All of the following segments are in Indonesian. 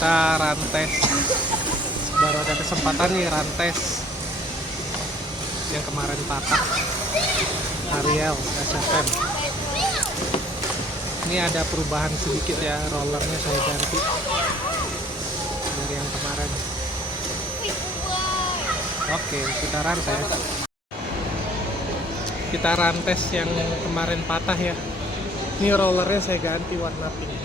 kita rantes, baru ada kesempatan nih rantes yang kemarin patah, Ariel SFM. Ini ada perubahan sedikit ya, rollernya saya ganti dari yang kemarin. Oke, kita rantes yang kemarin patah ya. Ini rollernya saya ganti warna pink,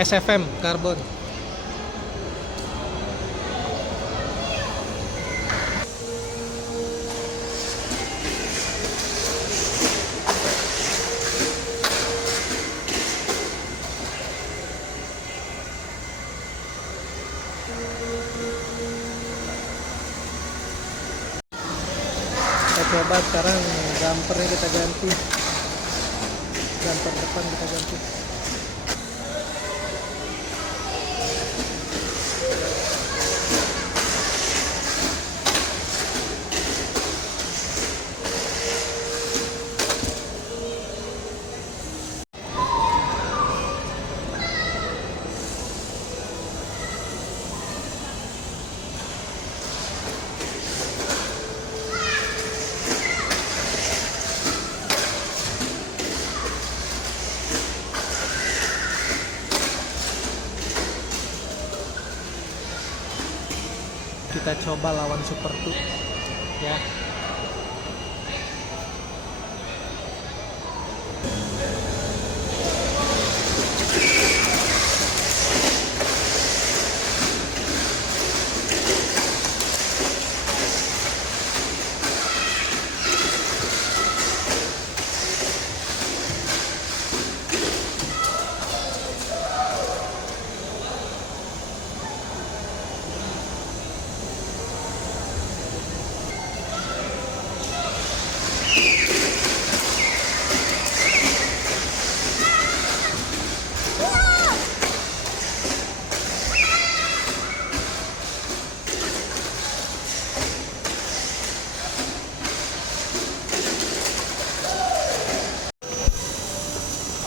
SFM karbon. Kita coba sekarang bumpernya kita ganti, bumper depan kita ganti. Kita coba lawan Super 2 ya.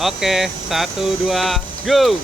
Oke, 1, 2, go!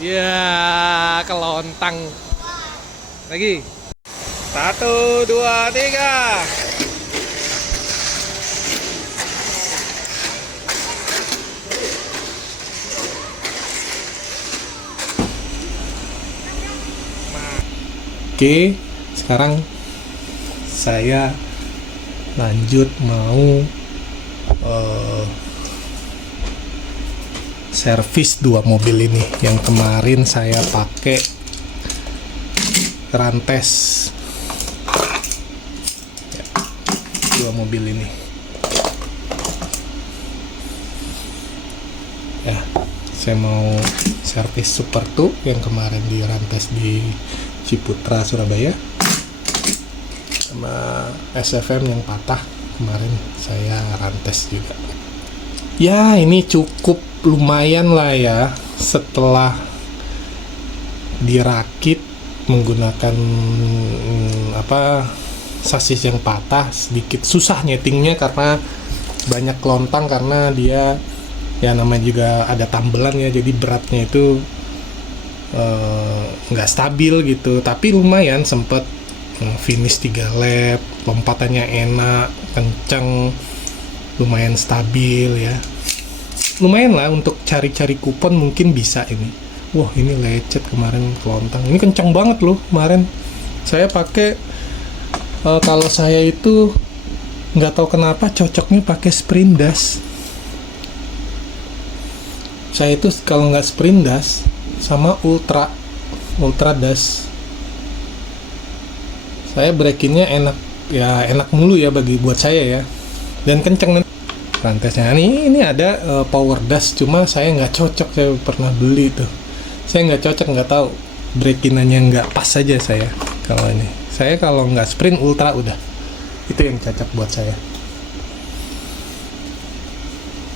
Ya, kelontang. Lagi. 1, 2, 3. Oke, sekarang saya lanjut mau servis dua mobil ini. Yang kemarin saya pakai rantes ya, dua mobil ini ya. Saya mau servis Super 2 yang kemarin di rantes di Ciputra, Surabaya, sama SFM yang patah kemarin saya rantes juga. Ya, ini cukup lumayan lah ya, setelah dirakit menggunakan sasis yang patah. Sedikit susah nyetingnya karena banyak kelontang, karena dia ya namanya juga ada tambelan ya, jadi beratnya itu nggak stabil gitu. Tapi lumayan, sempet finish 3 lap, lompatannya enak, kenceng, lumayan stabil ya. Lumayan lah untuk cari-cari kupon, mungkin bisa ini. Wah, ini lecet kemarin kelontang. Ini kenceng banget loh kemarin. Saya pakai kalau saya itu nggak tahu kenapa cocoknya pakai sprint dash. Saya itu kalau nggak sprint dash sama ultra dash, saya breakinnya enak ya, enak mulu ya buat saya ya, dan kenceng rantesnya. Ini ada power dash, cuma saya nggak cocok. Saya pernah beli tuh, saya nggak cocok, nggak tahu breakinannya nggak pas aja saya. Kalau ini saya kalau nggak sprint, ultra udah, itu yang cocok buat saya.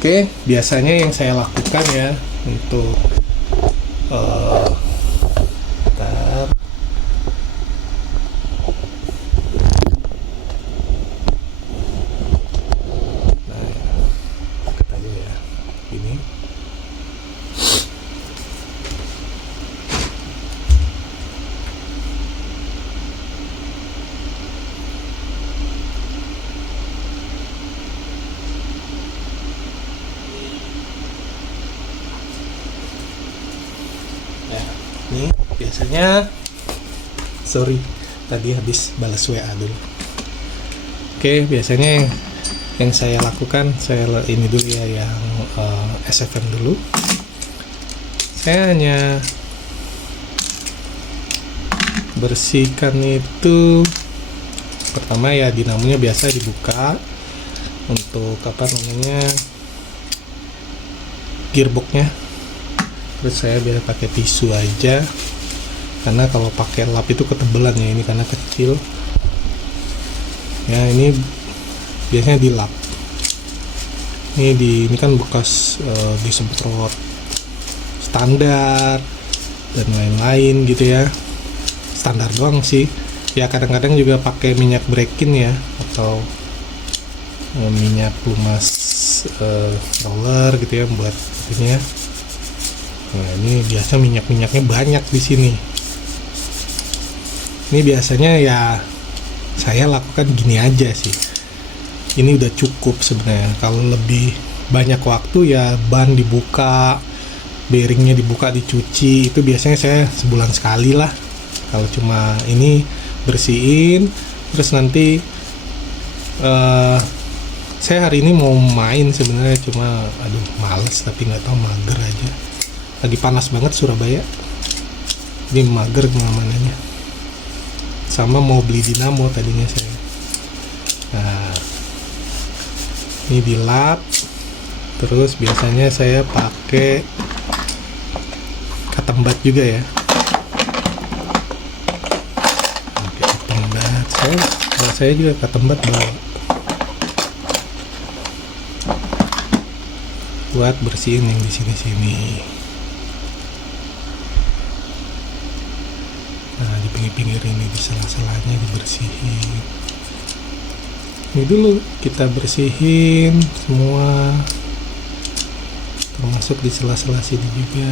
Oke, biasanya yang saya lakukan ya untuk Biasanya, sorry, tadi habis balas WA dulu. Oke, biasanya yang saya lakukan, saya ini dulu ya, yang SFM dulu. Saya hanya bersihkan itu, pertama ya dinamonya biasa dibuka untuk gearboxnya. Terus saya biasa pakai tisu aja, karena kalau pakai lap itu ketebelan ya, ini karena kecil ya. Ini biasanya dilap. Ini kan bekas disemprot standar dan lain-lain gitu ya. Standar doang sih ya, kadang-kadang juga pakai minyak brekin ya, atau minyak pelumas roller gitu ya buat ini ya. Nah, ini biasa minyak-minyaknya banyak di sini. Ini biasanya ya saya lakukan gini aja sih. Ini udah cukup sebenarnya. Kalau lebih banyak waktu ya ban dibuka, bearingnya dibuka, dicuci. Itu biasanya saya sebulan sekali lah. Kalau cuma ini bersihin, terus nanti saya hari ini mau main sebenarnya, cuma aduh males, tapi nggak tahu, mager aja. Lagi panas banget Surabaya, ini mager kemana-mananya. Sama mau beli dinamo tadinya saya. Nah, ini dilap. Terus biasanya saya pakai katembat juga ya. Pakai katembat. Saya juga katembat bawa buat bersihin yang di sini-sini. Nah, di pinggir-pinggir ini, di sela-selanya dibersihin. Ini dulu kita bersihin semua, termasuk di sela-sela sini juga.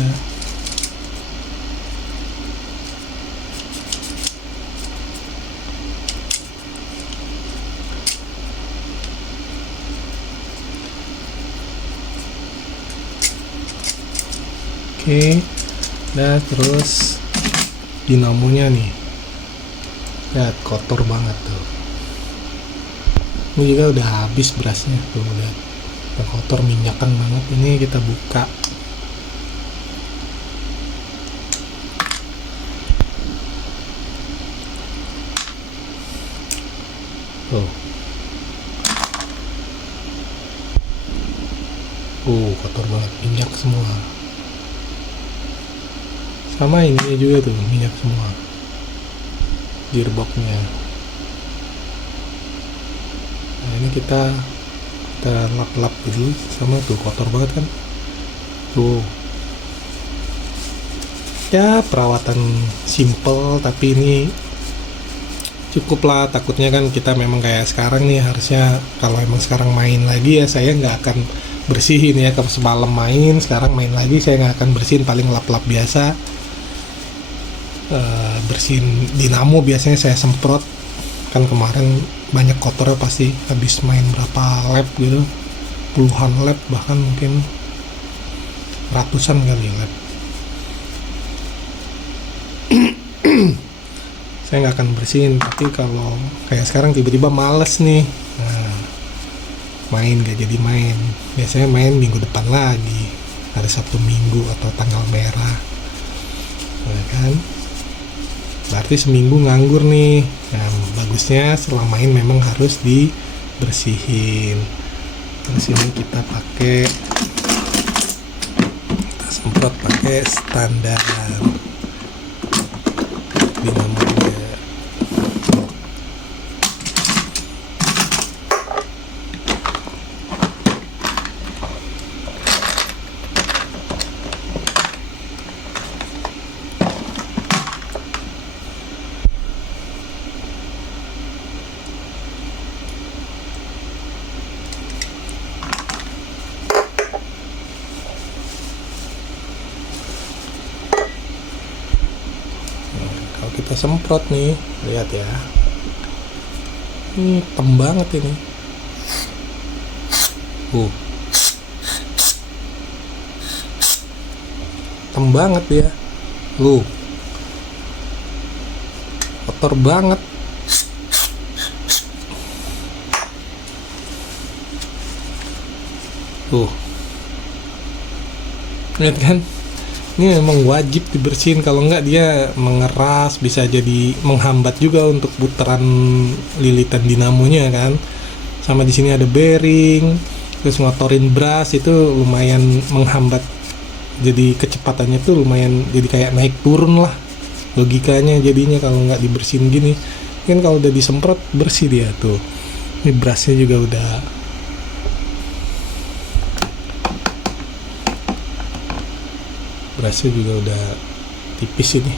Oke, nah terus dinamonya nih, lihat kotor banget tuh. Ini juga udah habis berasnya tuh, lihat udah kotor, minyakan banget. Ini kita buka. Tuh. Kotor banget, minyak semua. Sama ini juga tuh, minyak semua gearboxnya. Nah, ini kita lap-lap dulu, sama tuh kotor banget kan tuh ya. Perawatan simple, tapi ini cukup lah. Takutnya kan kita memang kayak sekarang nih, harusnya kalau emang sekarang main lagi ya saya nggak akan bersihin ya. Kalau semalam main, sekarang main lagi saya nggak akan bersihin, paling lap-lap biasa. Bersihin dinamo biasanya saya semprot, kan kemarin banyak kotornya, pasti habis main berapa lap gitu, puluhan lap, bahkan mungkin ratusan kali lap. Saya nggak akan bersihin. Tapi kalau kayak sekarang tiba-tiba males nih, nah, main gak jadi main, biasanya main minggu depan lagi, hari Sabtu Minggu atau tanggal merah, nah, kan berarti seminggu nganggur nih. Nah, bagusnya setelah main memang harus dibersihin. Terus ini kita semprot pakai standar dinamonya. Kita semprot nih, lihat ya, ini hitam banget ini. Hitam banget ya. kotor banget. Tuh, lihat kan, ini memang wajib dibersihin, kalau enggak dia mengeras, bisa jadi menghambat juga untuk putaran lilitan dinamonya kan. Sama di sini ada bearing, terus ngotorin brush itu lumayan menghambat, jadi kecepatannya tuh lumayan, jadi kayak naik turun lah logikanya jadinya kalau nggak dibersihin gini. Kan kalau udah disemprot bersih dia tuh. Ini brushnya juga udah tipis ini,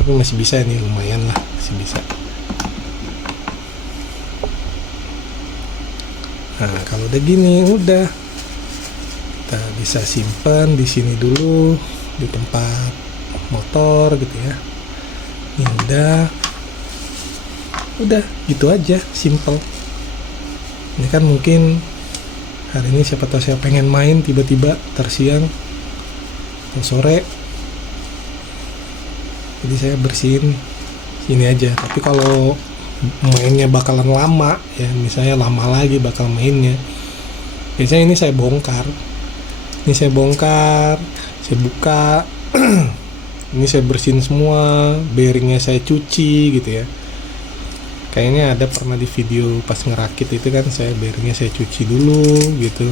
tapi masih bisa ini, lumayan lah, masih bisa. Nah kalau udah gini udah kita bisa simpan di sini dulu, di tempat motor gitu ya. Ini udah gitu aja, simple. Ini kan mungkin hari ini siapa tahu saya pengen main tiba-tiba tersiang atau sore, jadi saya bersihin ini aja. Tapi kalau mainnya bakalan lama ya, misalnya lama lagi bakal mainnya, biasanya ini saya bongkar, saya buka ini saya bersihin semua, bearingnya saya cuci gitu ya. Kayaknya ada pernah di video pas ngerakit itu kan, saya bearingnya saya cuci dulu gitu,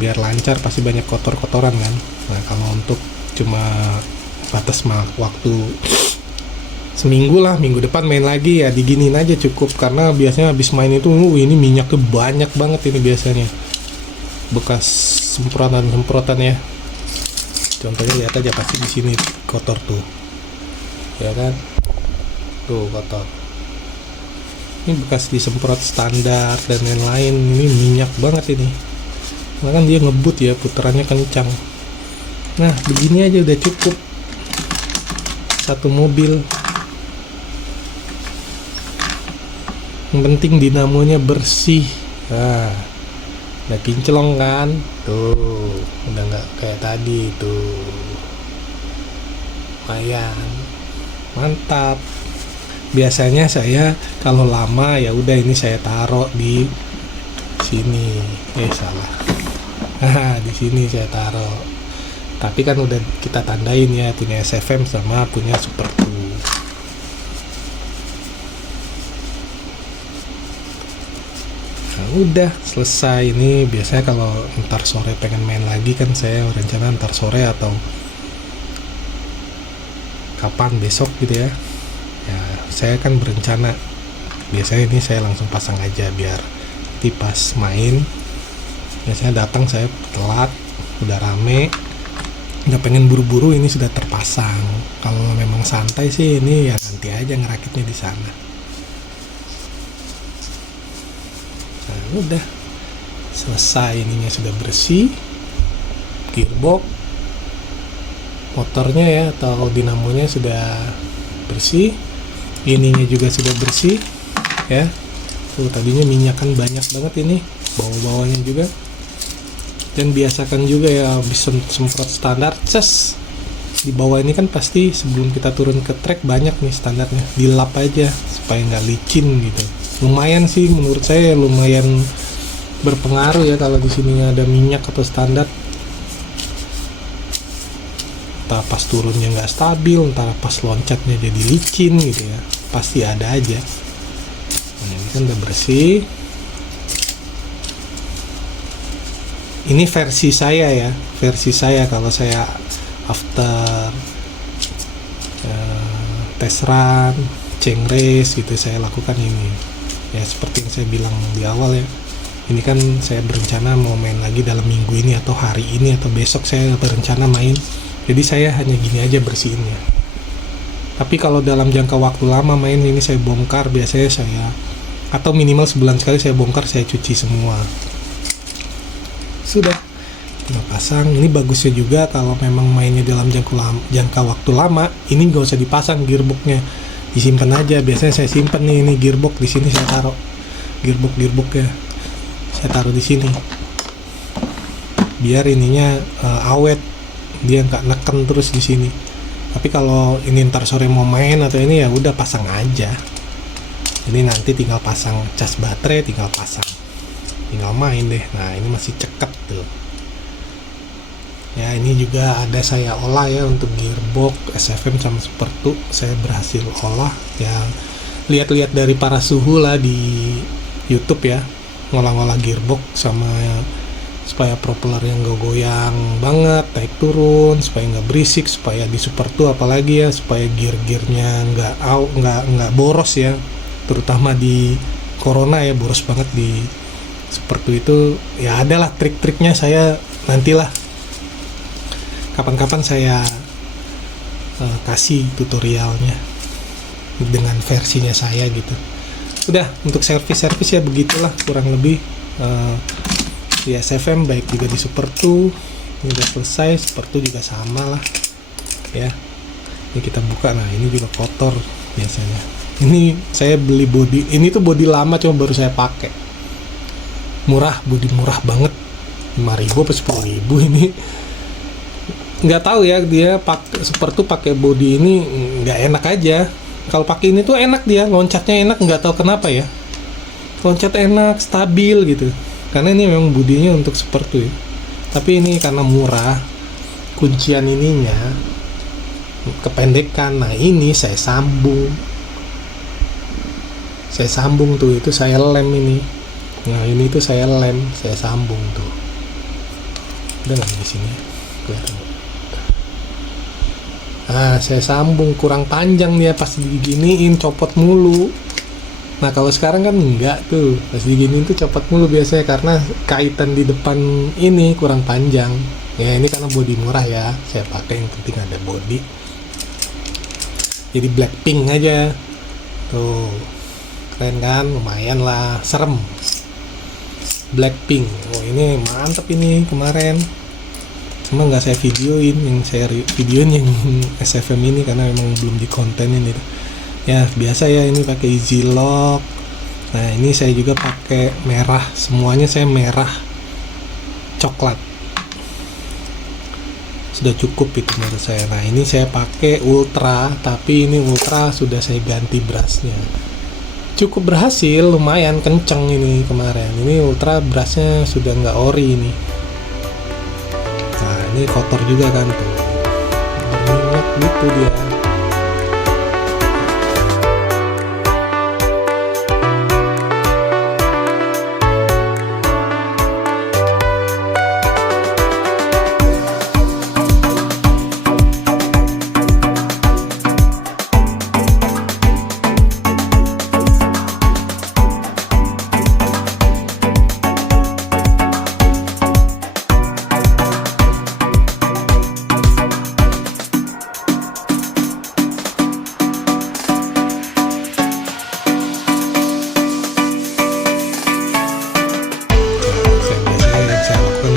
biar lancar, pasti banyak kotor-kotoran kan. Nah kalau untuk cuma batas waktu seminggu lah, minggu depan main lagi ya diginin aja cukup, karena biasanya habis main itu ini minyaknya banyak banget ini biasanya, bekas semprotan ya. Contohnya lihat aja, pasti di sini kotor tuh ya kan, tuh kotor. Ini bekas disemprot standar dan lain-lain, ini minyak banget ini, karena kan dia ngebut ya, putarannya kencang. Nah begini aja udah cukup satu mobil. Yang penting dinamonya bersih. Nah udah kinclong kan, tuh udah nggak kayak tadi tuh, lumayan mantap. Biasanya saya kalau lama ya udah ini saya taruh di sini, salah, di sini saya taruh. Tapi kan udah kita tandain ya, punya SFM sama punya Super 2. Nah, udah selesai. Ini biasanya kalau ntar sore pengen main lagi kan, saya rencana ntar sore atau kapan besok gitu ya. Ya saya kan berencana biasanya ini saya langsung pasang aja, biar nanti pas main biasanya datang saya telat, udah rame, udah pengen buru-buru ini sudah terpasang. Kalau memang santai sih ini ya nanti aja ngerakitnya di sana. Nah udah selesai, ininya sudah bersih, gearbox, motornya ya atau dinamonya sudah bersih, ininya juga sudah bersih ya. Tuh tadinya minyak kan banyak banget ini, bawah-bawahnya juga. Dan biasakan juga ya, habis semprot standar ces di bawah ini kan pasti sebelum kita turun ke trek banyak nih standarnya, dilap aja supaya nggak licin gitu. Lumayan sih menurut saya, lumayan berpengaruh ya kalau di sini ada minyak atau standar. Entah pas turunnya nggak stabil, entah pas loncatnya jadi licin gitu ya, pasti ada aja. Nah, ini kan udah bersih. Ini versi saya kalau saya after test run, ceng race gitu saya lakukan ini. Ya seperti yang saya bilang di awal ya, ini kan saya berencana mau main lagi dalam minggu ini atau hari ini atau besok saya berencana main. Jadi saya hanya gini aja bersihinnya. Tapi kalau dalam jangka waktu lama main ini saya bongkar, biasanya saya atau minimal sebulan sekali saya bongkar, saya cuci semua. Sudah kita pasang. Ini bagusnya juga kalau memang mainnya dalam jangka waktu lama, ini nggak usah dipasang gearboxnya, disimpan aja. Biasanya saya simpan nih, ini gearbox di sini saya taruh, gearbox ya saya taruh di sini biar ininya awet, dia nggak neken terus di sini. Tapi kalau ini ntar sore mau main atau ini, ya udah pasang aja. Ini nanti tinggal pasang cas baterai, tinggal main deh. Nah, ini masih ceket tuh. Ya, ini juga ada saya olah ya untuk gearbox SFM sama Super 2. Saya berhasil olah ya, lihat-lihat dari para suhu lah di YouTube ya, ngolah-ngolah gearbox sama supaya propeller yang gak goyang banget, naik turun, supaya nggak berisik, supaya di Super 2 apalagi ya, supaya gear-gearnya nggak boros ya, terutama di Corona ya, boros banget di Super 2 itu. Ya adalah trik-triknya, saya nantilah kapan-kapan saya kasih tutorialnya dengan versinya saya gitu. Udah, untuk servis ya begitulah kurang lebih. Di SFM baik juga di Super 2 ini udah selesai, Super 2 juga sama lah ya. Ini kita buka, nah ini juga kotor biasanya. Ini saya beli body, ini tuh body lama cuma baru saya pakai, body murah banget, 5.000 apa 10.000 ini. Nggak tahu ya, dia pakai Super 2 pakai body ini nggak enak aja. Kalau pakai ini tuh enak, dia loncatnya enak, nggak tahu kenapa ya, loncat enak, stabil gitu. Karena ini memang bodinya untuk Super 2 ya. Tapi ini karena murah, kuncian ininya kependekan. Nah ini saya sambung tuh, itu saya lem ini. Nah ini tuh saya lem, saya sambung tuh. Udah nggak di sini kelihatan. Nah saya sambung, kurang panjang dia, pas diginiin copot mulu. Nah kalau sekarang kan enggak tuh, pas diginiin tuh copot mulu biasanya karena kaitan di depan ini kurang panjang. Ya ini karena body murah ya, saya pakai yang penting ada body. Jadi Blackpink aja tuh, keren kan, lumayan lah, serem. Blackpink, oh ini mantep ini kemarin. Cuma nggak saya videoin, yang saya videoin yang SFM ini karena memang belum dikontenin itu. Ya biasa ya, ini pakai easy lock. Nah ini saya juga pakai merah, semuanya saya merah coklat, sudah cukup itu menurut saya. Nah ini saya pakai ultra, tapi ini ultra sudah saya ganti brushnya, cukup berhasil, lumayan kenceng ini kemarin. Ini ultra brushnya sudah nggak ori ini. Nah ini kotor juga kan tuh, berminyak gitu dia.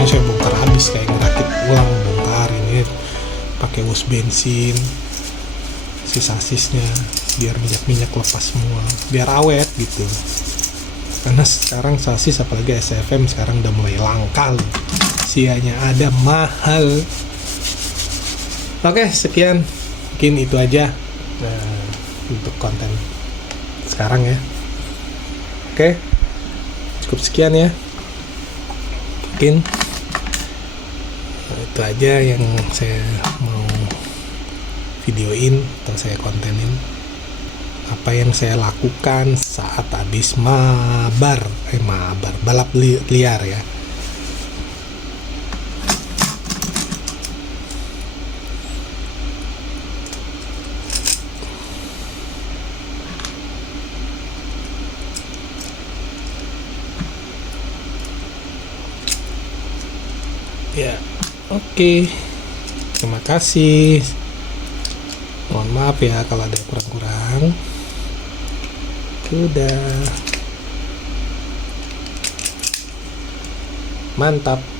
Saya bongkar habis, kayak ngerakit ulang, bongkar ini pakai us bensin, sisa-sisnya biar minyak lepas semua, biar awet gitu. Karena sekarang sasis apalagi SFM sekarang udah mulai langka loh, sianya ada, mahal. Oke, sekian, mungkin itu aja untuk konten sekarang ya. Oke, cukup sekian ya, mungkin itu aja yang saya mau videoin atau saya kontenin, apa yang saya lakukan saat habis balap liar ya. Ya, oke. Terima kasih. Mohon maaf ya kalau ada kurang-kurang. Udah. Mantap.